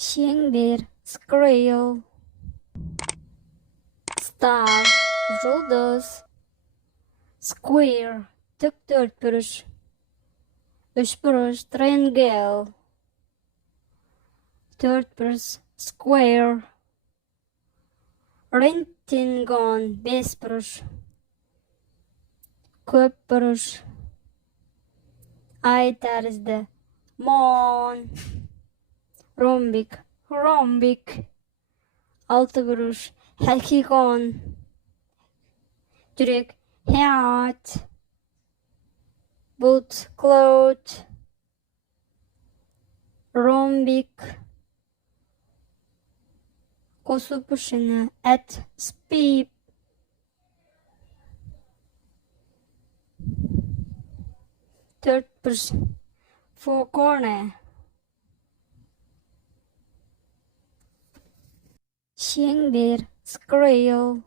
Şengber, squirrel. Star, yıldız. Square, tık dörtbürüş. Üçbürüş, triangle. Dörtbürüş, square. Rectangle, beşbürüş. Köpbürüş. Ay tərəzdə. Moon. Rombik. Altı buruş. Hexagon. Direk. Hat. Boot. Cloud. Rombik. Kosu puşunu. At. Speed. Dört buruş. Four corner. Şengber, squirrel.